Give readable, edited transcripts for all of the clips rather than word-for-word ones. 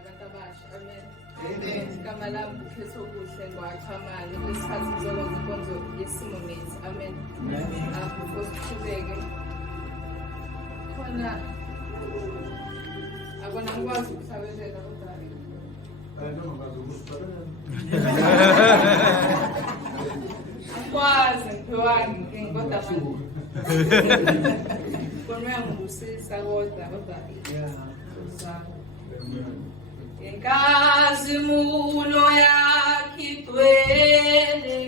nabantu abasha. Amen. Igama lami ukhetho kuhle ngwachamani lesikhathi ngizokwenza inkonzo yeSermonette. Amen. Before siqhubeke khona akona ngikwazi ukuhlabelela kodwa akwazi ngiphiwangi kodwa khona ngibusisa kodwa inkazimulo yakhe igcwele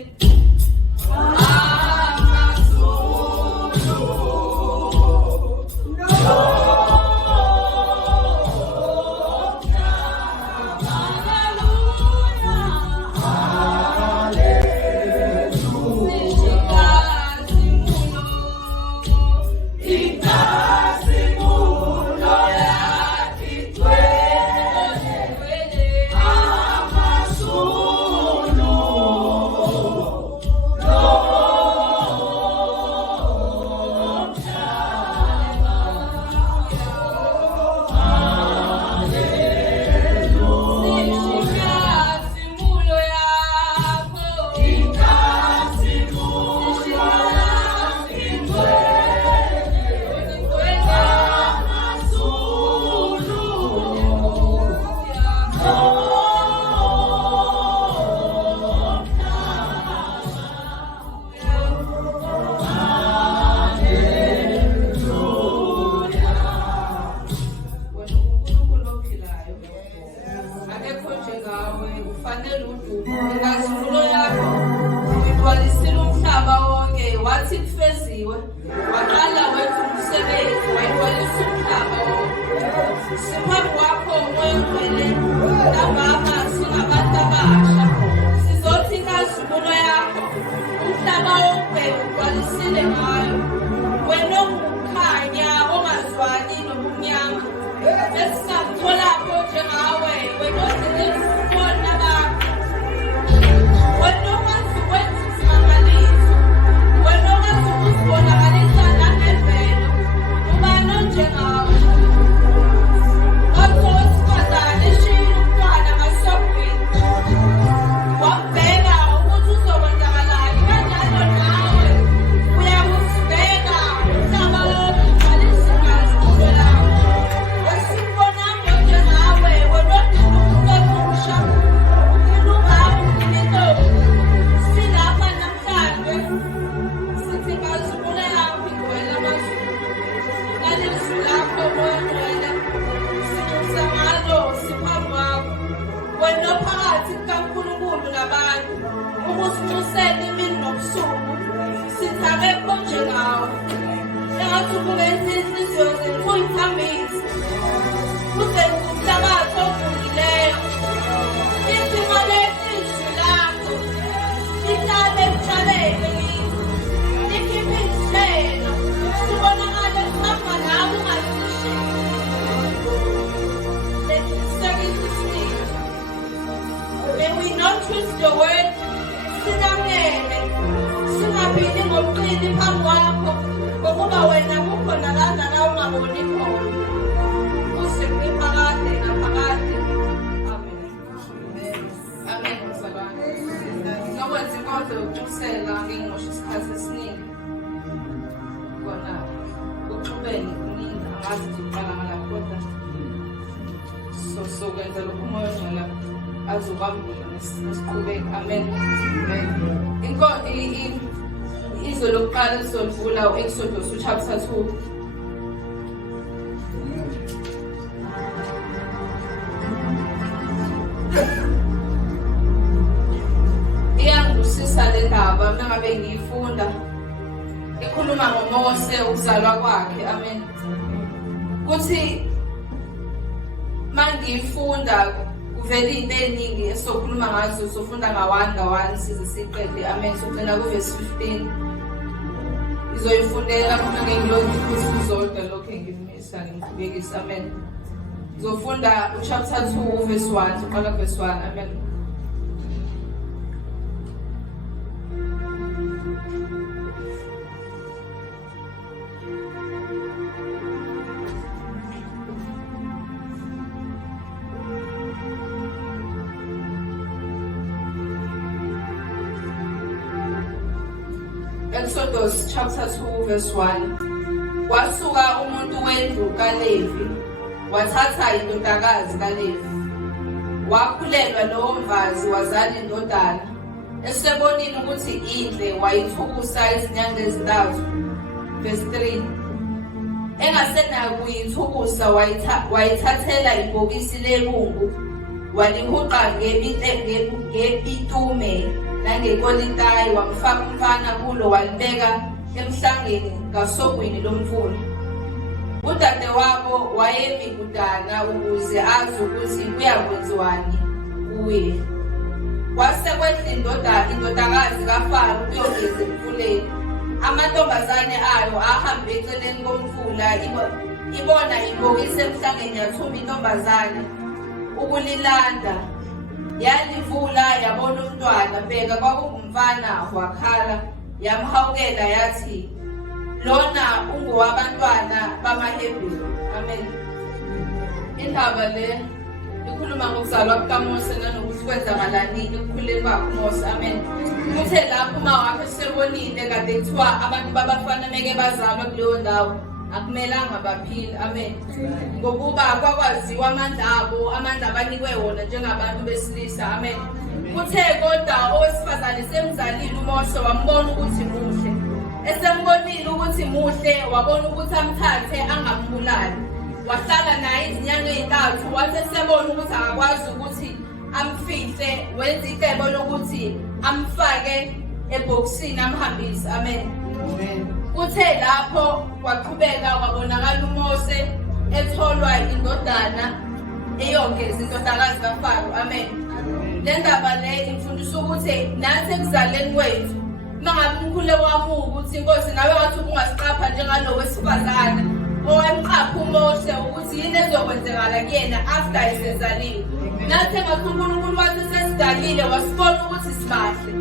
Amen. Izwe lokuqala lisodlula u-Exodus chapter 2. Iyangibusisa le ndaba mina ngabe ngiyifunda. Ikhuluma ngoMose ukuzalwa kwakhe. Amen. Kuthi mangiyifunda kuvela into eningi esokhuluma ngazo, sofunda nga-1 size siqede. Amen. Sogcina kuverse 15. Ngizoyifundela futhi ngengilokhu isizodwa lokho engimisa ngiqhubekisa. Amen. Ngizofunda uchapter 2 verse 1, siqala verse 1. Amen. Exodus chapter 2 verse 1. Kwasuka umuntu wendlu kaLevi, wathatha indodakazi kaLevi. Wakhulelwa lowo mfazi wazala indodana. Esebonile ukuthi inhle wayithukusa izinyanga ezintathu. Verse 3. Engasenayo kuyithukusa wayithathela ibhokisi lebumbu, walihuqa ngebitume nangekolitayi, wamfaka umfana kulo, walibeka emhlangeni ngasogwini lomfula. Udadewabo wayemi kudana ukuze azi ukuthi kuyakwenziwani kuye. Kwase kwehla indodakazi kaFaro ukuyogeza emfuleni. Amantombazane ayo ahamba eceleni komfula, ibona ibhokisi emhlangeni, yathumba intombazane ukulilanda. Yalivula yabona umntwana, bheka kwakungumfana, wakhala. Yamhawukela yathi, lona ungowabantwana bamaHebheru. Amen. Indaba le ikhuluma ngokuzalwa kukaMose nanokuthi kwenzakalani ekukhuleni kwakhe uMose. Amen. Kuthe lapho wakhe sebonile kade kuthiwa abantu babafana meke bazalwa kuleyo ndawo akumelanga baphile. Amen. Ngokuba kwakwaziwa amandla abo, amandla abanikwe wona njengabantu besilisa. Amen. Kuthe kodwa owesifazane semzalile uMose, wambona ukuthi muhle. Esembonile ukuthi muhle, wabona ukuthi amthathe angambulali. Wahlala naye izinyanga ezintathu. Wathi esebona ukuthi akakwazi ukuthi amfihle, wenza icebo lokuthi amfake ebhokisini amhambise. Amen. Kuthe lapho kwaqhubeka, kwabonakala uMose etholwa indodana eyongeza indodakazi kaFaro. Amen. Le ndaba le imfundisa ukuthi nathi ekuzaleni kwethu, mangabe umkhule wami ukuthi inkosi nawe wathi ungasiqapha njengalo wesifazane owemqapha uMose ukuthi yini ezokwenzekala kuyena after esezalile. Nathi ngathi uNkulunkulu wathi sesidalile wasibona ukuthi sibahle,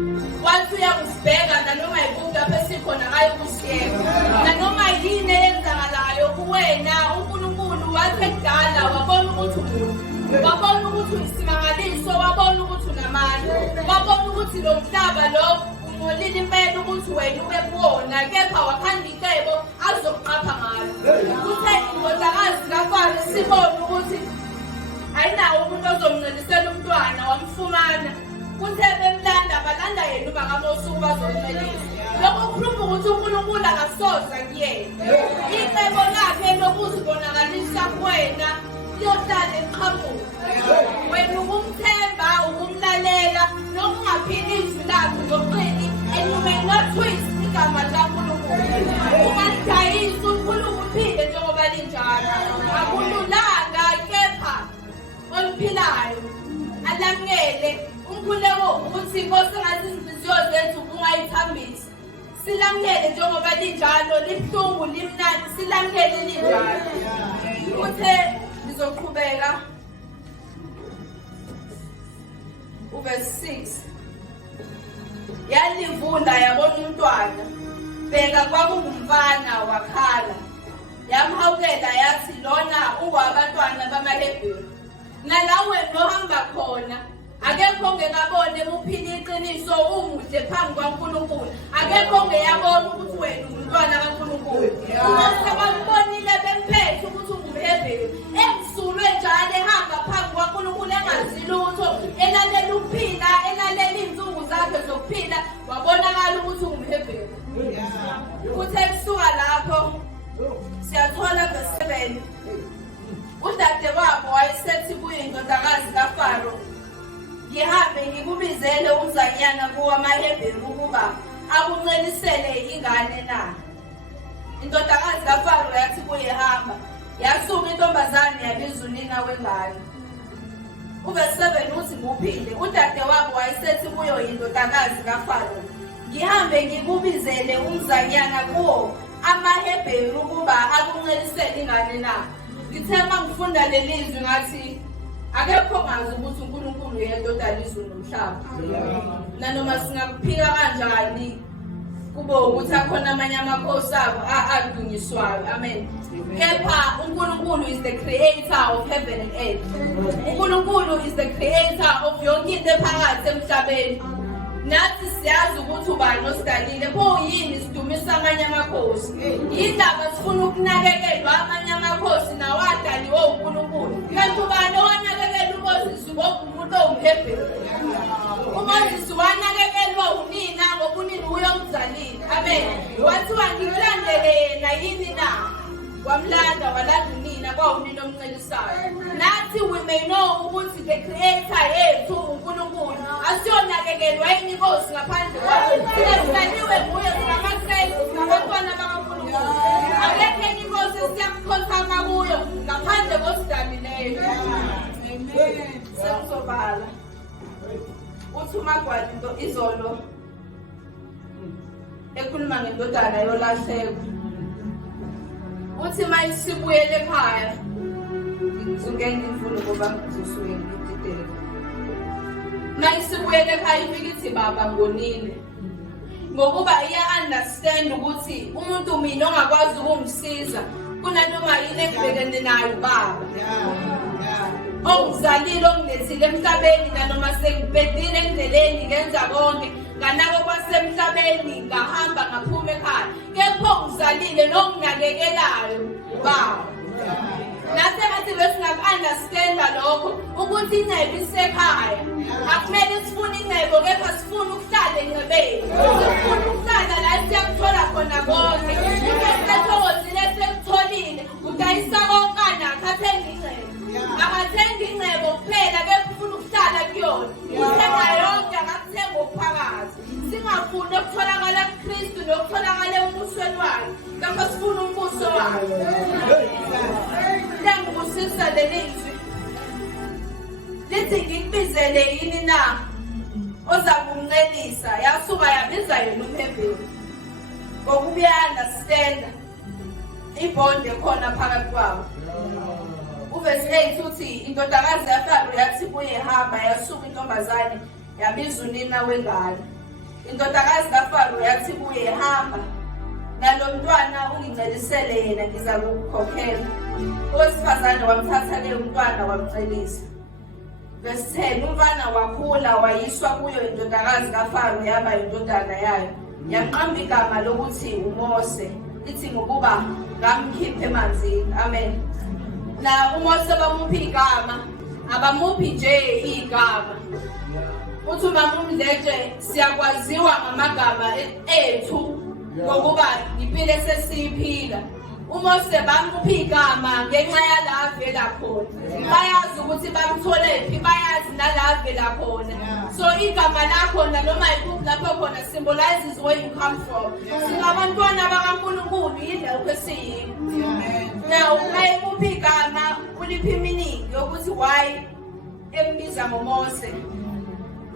wathi uyakusibheka nanoma yikuphi lapho esikhona ngayo ukusiyeka, nanoma yini eyenzakalayo kuwena. uNkulunkulu wathi ekudala wabona ukuthi umuhle, wabona ukuthi uyisimangaliso, wabona ukuthi unamandla, wabona ukuthi lo mhlaba lo umolile impela ukuthi wena ube kuwona, kepha wakhanda icebo azokuqapha ngalo. Kuthe indodakazi kaFaro sibona ukuthi ayinawo umuntu ozomncelisela umntwana, wamfumana. Kuthe bemlanda, balanda yena uba kaMose ukuba azomncelisa. Lokho kukhuluma ukuthi uNkulunkulu akasoza kuyena. Icebo lakhe lokuzibonakalisa kuwena liyohlala liqhamuka. Wena ukumthemba, ukumlalela, noma ungaphili izwi lakhe ngoqini, and you may not twist igama likaNkulunkulu. Ungalidayisi uNkulunkulu uphile njengoba linjalo. Akululanga, kepha oluphilayo alamukele umkhuleko ukuthi inkosi ngathi izinhliziyo zethu ungayithambisi. Silamukele njengoba linjalo, libuhlungu, limnandi, silamukele linjalo. Kuthe lizoqhubeka uverse 6. Yalivula yabona umntwana, bheka kwakungumfana, wakhala. Yamhawukela yathi, lona ungowabantwana bamaHebheru. Nalawe nohamba khona, akekho ongekabone uphile iqiniso, umuhle phambi kwaNkulunkulu. Akekho ongeyabona ukuthi wena ungumntwana kaNkulunkulu. uMose bambonile bemphethe ukuthi ungumHebheru, emsulwe njalo ehamba phambi kwaNkulunkulu engazi lutho, elalela ukuphila, elalela izinsuku zakhe zokuphila, wabonakala ukuthi ungumHebheru. Kuthe kusuka lapho siyathola verse 7. Udadewabo wayesethi kuyo indodakazi kaFaro, ngihambe ngikubizele umzanyana kuwamaHebheru ukuba akuncelisele ingane na. Indodakazi kaFaro yathi kuye, hamba. Yasuka intombazane yabiza unina wengane. Uverse 7 uthi nguphile. Udadewabo wayesethi kuyo indodakazi kaFaro, ngihambe ngikubizele umzanyana kuwo amaHebheru ukuba akuncelisele ingane na. Ngithe mangifunda leli lizwi ngathi akekho ongazi ukuthi uNkulunkulu yedwa odala izulu nomhlaba. Nanoma singakuphika kanjani kube ukuthi akhona amanye amakhosi abo adunyiswayo. Amen. Kepha uNkulunkulu is the creator of heaven and earth. uNkulunkulu is the creator of yonke into ephakathi emhlabeni. nathi siyazi ukuthi ubani osidalile kuyini sidumisa amanye amakhosi indaba sifuna ukunakekelwa amanye amakhosi nawadaliwe uNkulunkulu kanti ubani owanakekela uMoses ngokumuntu owumHebheru uMoses wanakekelwa unina ngoba unina uyomzalile amen wathiwa ngikulandele yena yini na wamlanda walanda unina kwawunina omncelisayo nathi we may know ukuthi the creator yethu uNkulunkulu asiyonakekelwa yini inkosi ngaphandle kwakhe thina sidaliwe nguye singamakrestu singabantwana bakaNkulunkulu akekho enye inkosi esiyamkhothama kuyo ngaphandle kosidalileyo amen sengizobala uthi uMagwala izolo ekhuluma ngendodana yolahleko uthi mayisibuyele ekhaya ngizongena imfundo ngoba ngizosuke ngididele mayisibuyele ekhaya ifike ithi baba ngonile ngokuba iya-understand ukuthi umuntu mina ongakwazi ukungisiza kunanoma yini engibhekene nayo baba ongizalile ongilethile emhlabeni nanoma sengibhedile endleleni ngenza konke nganako kwasemhlabeni ngahamba ngaphuma ekhaya kepha ongizalile nonginakekelayo baba nasengathi besingaku-understanda lokho ukuthi incebo isekhaya akumele sifune incebo kepha sifune ukuhlala encebeni sifune ukuhlala la siyakuthola khona konke sesithokozile sekutholile udayisa konke anakho athenga incebo akathenga incebo kuphela bekufuna ukuhlala kuyona uthenga yonke akakuthenga okuphakathi singafuni okutholakala kuKristu nokutholakala embusweni wakhe kepha sifuna umbuso wakhe ngibusisa lelizwi lithi ngikubizele yini na oza kuncelisa yasuka yabiza yena uMhebheru ngokuba uya-understanda ibonde khona phakathi kwabo uvesi 8 uthi indodakazi yaFaro yathi kuye hamba yasuka intombazane yabiza unina wengane indodakazi kaFaro yathi kuye hamba nalo mntwana ungincelisele yena ngiza kukukhokhela owesifazane wamthatha leyo mntwana wamcelisa verse 10 umfana wakhula wayiswa kuyo indodakazi kaFaro yaba indodana yayo yaqamba igama lokuthi uMose lithi ngokuba ngamkhiphe emanzini amen na uMose bamuphi igama abamuphi nje igama uthi mamumdletshe siyakwaziwa ngamagama ethu ngokuba impilo sesiyiphila uMose bamuphi igama ngenxa yala avela khona bayazi ukuthi bamtholephi bayazi nala avela khona so igama lakho noma ikuphi lapho khona symbolizes where you come from singabantwana bakaNkulunkulu yilokho esiyini now mayimuphi igama uliphi meaning yokuthi why embiza ngoMose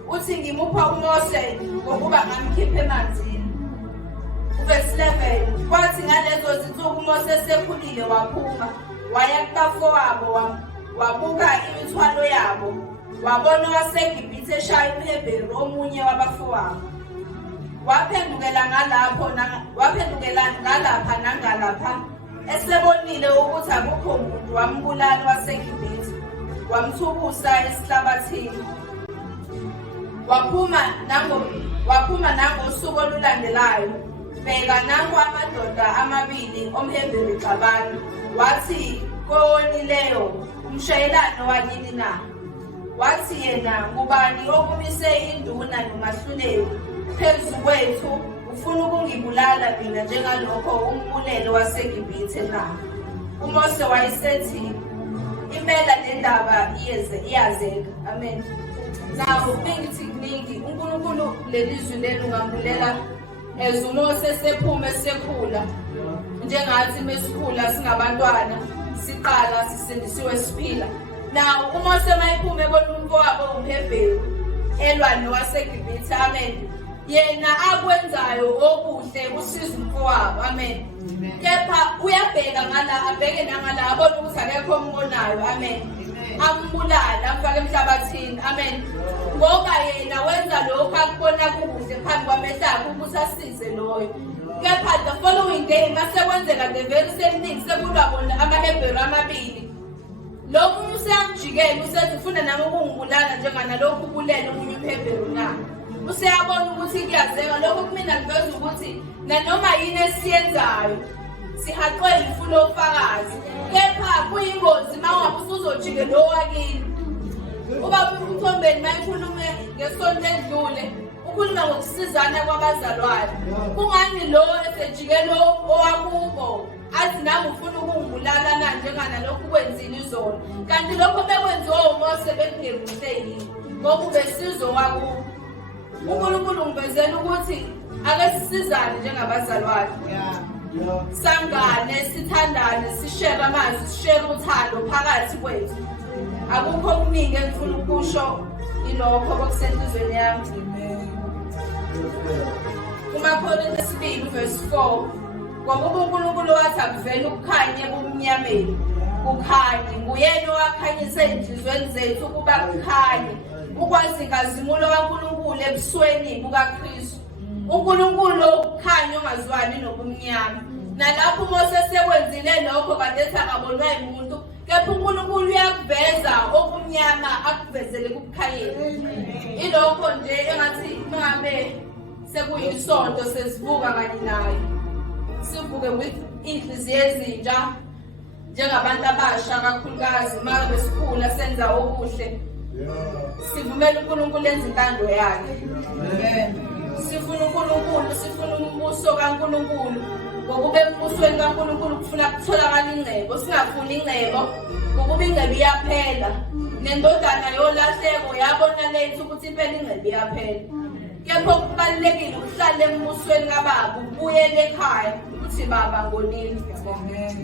uthi ngimupha uMose ngokuba ngamkhipha emanzini verse 11 kwathi ngalezo zinsuku uMose esekhulile waphuma waya kubafowabo wabuka imithwalo yabo wabona waseGibhithe eshaya uMhebheru omunye wabafowabo waphendukela ngalapha nangalapha esebonile ukuthi akukho muntu wambulala waseGibhithe wamthukusa esihlabathini waphuma nangosuku olulandelayo bheka nangu amadoda amabili omHebheru exabana wathi kowonileyo umshayelane wakini na wathi yena ngubani okumise induna nomahluleli phezu kwethu ufuna ukungibulala mina njengalokho umbulelo waseGibhithe na uMose wayesethi imela le ndaba iyazeka amen nawo bengithi kuningi uNkulunkulu lelizwi lenu ngambulela uMose sephume sekhula njengathi mesikhula singabantwana siqala sisindisiwe siphila now uMose mayiphume ebona umfowabo uMhebheru elwa nowaseGibhithe amen yena akwenzayo okuhle usiza umfowabo amen kepha uyabheka abheke nangala abona ukuthi akekho ombonayo amen ambulala amfake emhlabathini amen ngoba yena wenza lokho akubona kukuhle phambi kwamehlo akhe ukuthi asize loyo kepha the following day mase kwenzeka the very same thing sekulwa bona amaHebheru amabili lokhu umseyamjikela usethi ufuna nami ukungibulala njenganalokhu ubulele omunye uMhebheru na useyabona ukuthi kuyazeka. Lokho kumina kuveza ukuthi nanoma yini esiyenzayo sihaqwe ifulo ofakazi. Kepha kuyingozi mawungabe usuzojike lo wakini. Ubaba uMthombeni mayikhulume ngesonto edlule ukhuluma ngokusizana kwabazalwane. Kungani lo esejike lo owakubo athi nami ufuna ukungibulala na njengana lokhu kwenzile izolo. Kanti lokho bekwenziwa uMose bekungekuhle yini ngoba ubesizo wakubo. uNkulunkulu ngivezela ukuthi ake sisizane njengabazalwane. Sangane, sithandane, sishare amazwi, sishare uthando phakathi kwethu. Akukho okuningi engifuna ukusho ilokho okusenhlizweni yami. uMakorinte 2:4 ngoba uNkulunkulu wathi akuvele ukukhanye ebumnyameni kukhanye. Nguyena owakhanyisa ezinhlizweni zethu ukuba kukhanye ukwazi inkazimulo kaNkulunkulu ebusweni bukaKristu. uNkulunkulu ukukhanya ongazwani nobumnyama. Nalapho uMose sekwenzile lokho kade ethi akabonwa yimuntu, kepha uNkulunkulu uyakuveza obumnyama akuvezele kubukhanyeni. Ilokho nje engathi mangabe sekuyisonto sesivuka kanye naye, sivuke with inhliziyo ezintsha njengabantu abasha kakhulukazi uma besikhula senza okuhle. Sivumela uNkulunkulu enze intando yakhe. Sifuna uNkulunkulu, sifuna umbuso kaNkulunkulu. Ngokuba embusweni kaNkulunkulu kufuna kutholakala ingcebo, singafuni ingcebo ngokuba ingcebo iyaphela. Nendodana yolahleko yabona lethu ukuthi impela ingcebo iyaphela. Kepha okubalulekile ukuhlala embusweni kaBaba, ubuyele ekhaya uthi Baba ngonini. Amen.